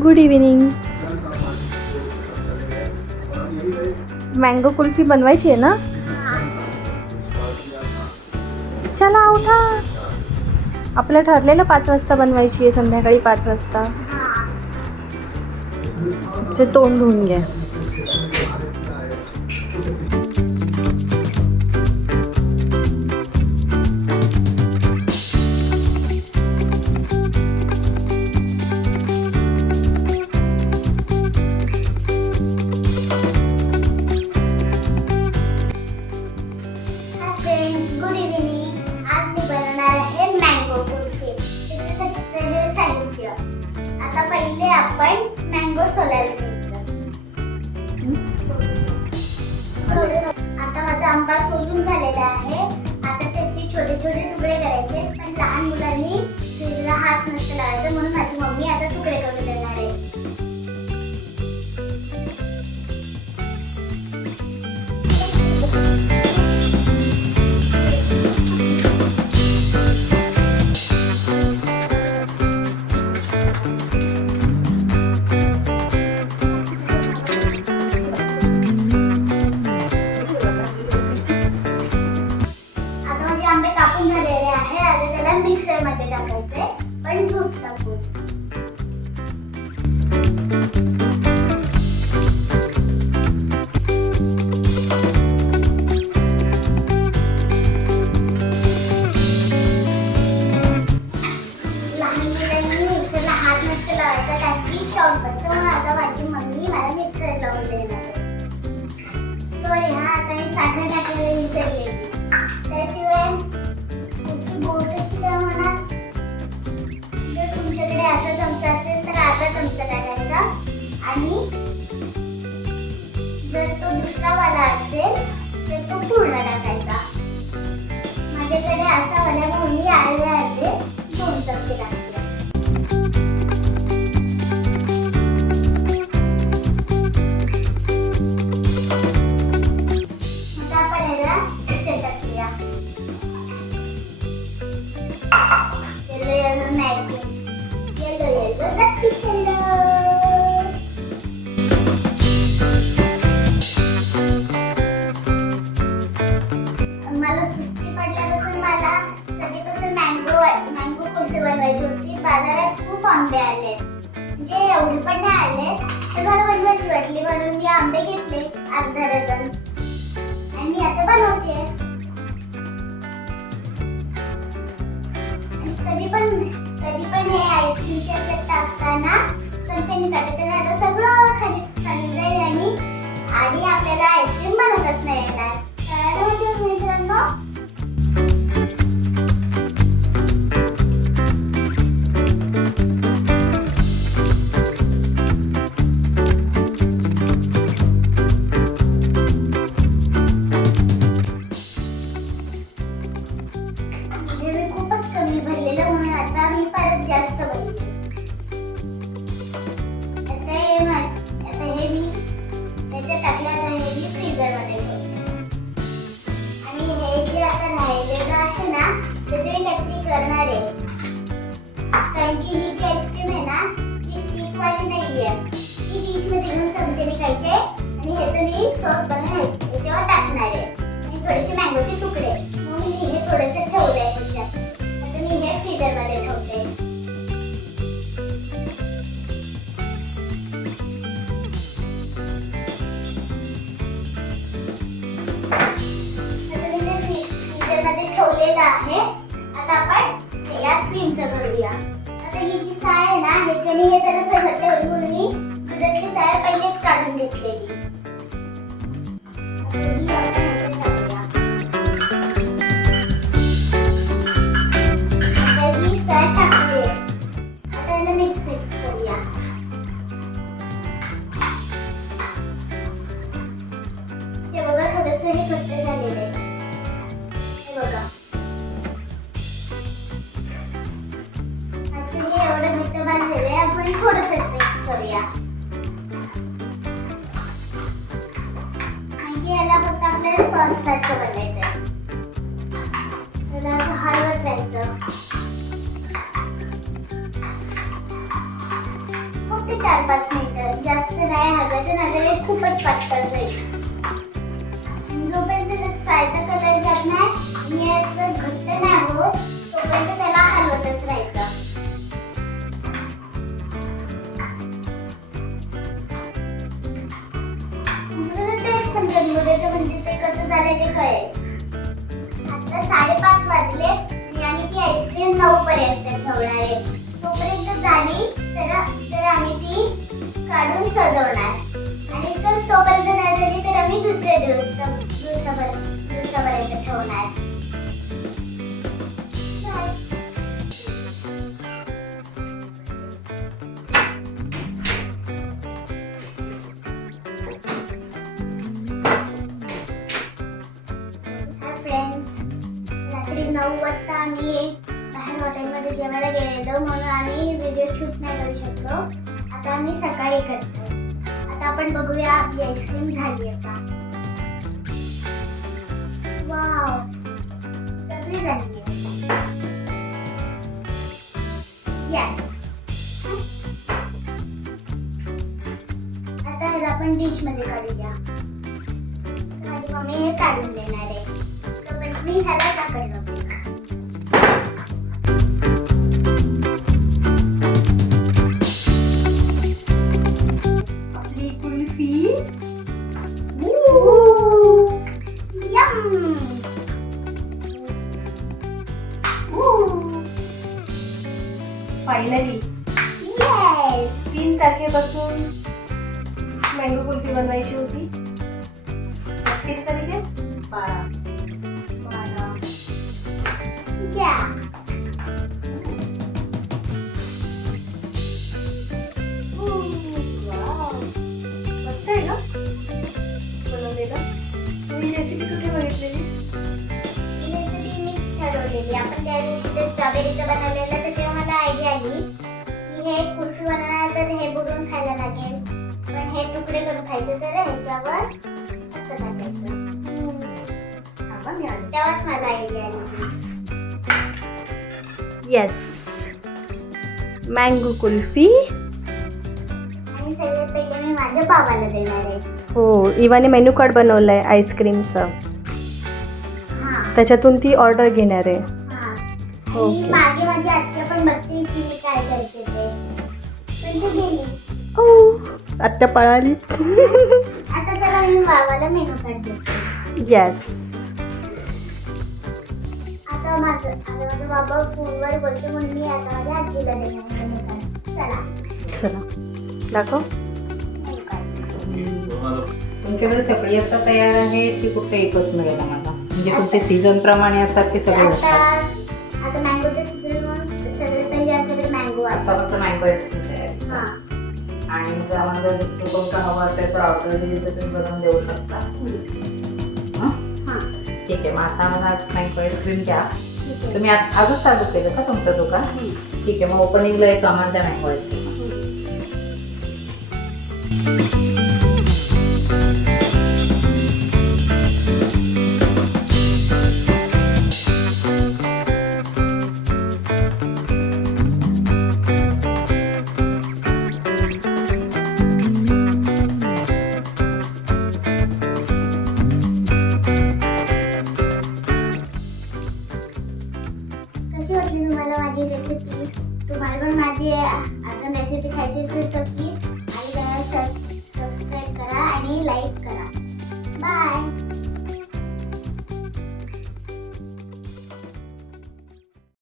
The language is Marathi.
Good evening. मँगो कुल्फी बनवायची आहे ना? चला उठा. आपलं ठरलेलं 5 वाजता बनवायची आहे, संध्याकाळी 5 वाजता. ते तोंड धुवून घ्या. Good evening. आज मी बनवणार आहे मँगो कुल्फी. त्याच्यासाठी साहित्य. आता पहिले आपण मँगो सोलायला घ्यायचं. आता माझा आंबा सोलून झालेला आहे. आता त्याचे छोटे छोटे तुकडे करायचे. पण लहान मुलांनी शिजला हात नसतं लावायचा, म्हणून माझी मम्मी आता तुकडे करून देणार आहे. आंबे कापून झालेले आहे. आता त्याला मिक्सर मध्ये टाकायचे, पण दूध टाकून. लहान मुलांनी मिक्सरला हात नसतं लावायचा, त्यांची शॉक बसतं. म्हणून आता माझी मम्मी मला मिक्सर लावून देणार आहे. सॉरी हा, आता मी साखर टाकायला विसरले. त्याशिवाय गोड कशी काय होणार? जर तुमच्याकडे असा चमचा असेल तर अर्धा चमचा टाकायचा, आणि जर तो दुसरा वाला असेल तर तो पूर्ण टाकायचा. माझ्याकडे असा वाला म्हणून मी अर्धे 2 चमचे टाकते. आता आपण ह्याला मिक्सर टाकूया. Yellow yellow magic, yellow yellow नक्की कलर. मला सुट्टी पडल्यापासून मला कधीपासून मँगो कुल्फी बनवायची होती. बाजारात खूप आंबे आले, म्हणजे एवढे पण नाही आले, तर मला बनवायची वाटली म्हणून मी आंबे घेतले अर्धा डझन आणि मी आता बनवते. कधी पण हे आईस्क्रीमच्या ह्याच्यात टाकताना चमच्याने टाकायचं, नाही आता सगळं खाली जाईल आणि आपल्याला आईस्क्रीम बनवताच नाही येणार. कळालं म्हणजे मित्रांनो? मी खूपच कमी भरलेलं, म्हणून आता मी परत जास्त भरले. आता हे मी त्याच्यात टाकल्यावर हे मी फ्रीजरमध्ये ठेवते. आणि हे जे आता राहिलेलं आहे ना, त्याची मी काहीतरी करणार आहे. कारण की ही जी आईस्क्रीम आहे ना, ती स्टिकवाली नाही आहे. ती डिशमध्ये घेऊन चमच्याने खायची आहे, आणि ह्याचं मी सॉस बनवून याच्यावर टाकणार आहे. आणि थोडेसे मँगोचे तुकडे, म्हणून मी हे थोडंसं ठेवलंय त्याच्यात. आता मी हे फ्रीजरमध्ये ठेवते. आता मी ते फ्रीजरमध्ये ठेवलेलं आहे. आता आपण या क्रीमचं करूया. आता ही जी साय आहे ना, ह्याच्याने हे जरासं घट्ट होईल, म्हणून मी दुधातली साय पहिलेच काढून घेतलेली. आता ही आपण ह्याच्यात टाकूया. आता ही साय टाकते. आता याला मिक्स करूया. हे बघा, थोडंसं हे घट्ट झालेलं आहे. हे बघा, आता हे एवढं घट्ट बांधलेलं आहे. आपण थोडंसं मिक्स करूया. म्हणजे याला फक्त आपल्याला सॉस सारखं बनवायचं आहे. त्याला असं हलवत राहायचं. खूप ते 4-5 मिनिटं, जास्त नाही हलवायचं, नाहीतर हे खूपच पातळ जाईल. जोपर्यंत त्याचा सायचा कलर जात नाही आणि असं घट्ट नाही होत तोपर्यंत त्याला हलवतच राहायचं. टेस्ट पण करून बघायचं, म्हणजे ते कसं झालंय ते कळेल. आता 5:30 वाजले आणि आम्ही ती आईस्क्रीम 9 पर्यंत ठेवणार आहे. तोपर्यंत झाली तर आम्ही ती काढून सजवणार आणि तर तोपर्यंत नाही झाली तर आम्ही दुसऱ्या दिवसापर्यंत ठेवणार. फ्रेंड्स, रात्री 9 वाजता आम्ही बाहेर हॉटेलमध्ये जेवायला गेलेलो म्हणून आम्ही व्हिडिओ शूट नाही करू शकलो. आता आम्ही सकाळी करतोय. आता आपण बघूया आपली आईस्क्रीम झाली आता. वाव, सगळी झाली आहे. येस. आता ह्याला आपण डिश मध्ये काढूया. माझी मम्मी हे काढून देणार आहे. तर मी ह्याला टाकलं. आपली कुल्फी. यम. Finally yes. 3 तारखेपासून मँगो कुल्फी बनवायची होती. आज किती तारीख आहे? 12. या. मस्त आहे ना बनवलेलं. तुम्ही रेसिपी कुठे बघितलेली? ही रेसिपी मीच ठरवलेली. आपण त्या दिवशी ते स्ट्रॉबेरीचं बनवलेलं तर तेव्हा मला आयडिया आली की हे कुल्फी बनवणार तर हे बुडून खायला लागेल, पण हे तुकडे करून खायचे तर ह्याच्यावर असं टाकायचं. थांबा मी आले. तेव्हाच मला आयडिया आली. Yes, mango kulfi. आणि सगळ्यात पहिले मी माझ्या बाबाला देणार आहे. हो, इवाने मेन्यू कार्ड बनवलंय आईस्क्रीमचं. हां त्याच्यातून ती ऑर्डर घेणार आहे. हां. आणि ओके. मागे माझी आत्या पण बघते की मी काय करते ते, पण ती गेली. हो, आत्या पळाली. आता त्याला मी बाबाला मेनू कार्ड देते. येस. आता माझा बाबा फोनवर बोलते म्हणून मी आता माझ्या आजीला देणार मेनू कार्ड. चला दाखव. Menu card. तुमच्याकडे सगळी आता तयार आहे ती कुठे एकच मिळेल आम्हाला, म्हणजे तुमचे सीझन प्रमाणे असतात ते सगळे आता असतात. आता मँगोचं सीझन म्हणून सगळे पहिले आमच्याकडे मँगो आहे. आता फक्त मँगो आईस्क्रीम तयार आहे. हां. आणि मग आम्हाला जर दुसरं कोणतं हवं असेल तर ऑर्डर दिली तर तुम्ही बनवून देऊ शकता. हं? हां. ठीक आहे, मग आता आम्हाला मँगो आईस्क्रीम द्या. ठीक आहे. तुम्ही आजच चालू केलं का तुमचं दुकान? ठीक आहे, मग ओपनिंगला एक आम्हाला द्या मँगो आईस्क्रीम. कशी वाटली तुम्हाला माझी रेसिपी? तुम्हाला पण माझी अजून रेसिपी खायची असेल तर प्लीज आणि सबस्क्राईब करा आणि लाईक करा. बाय.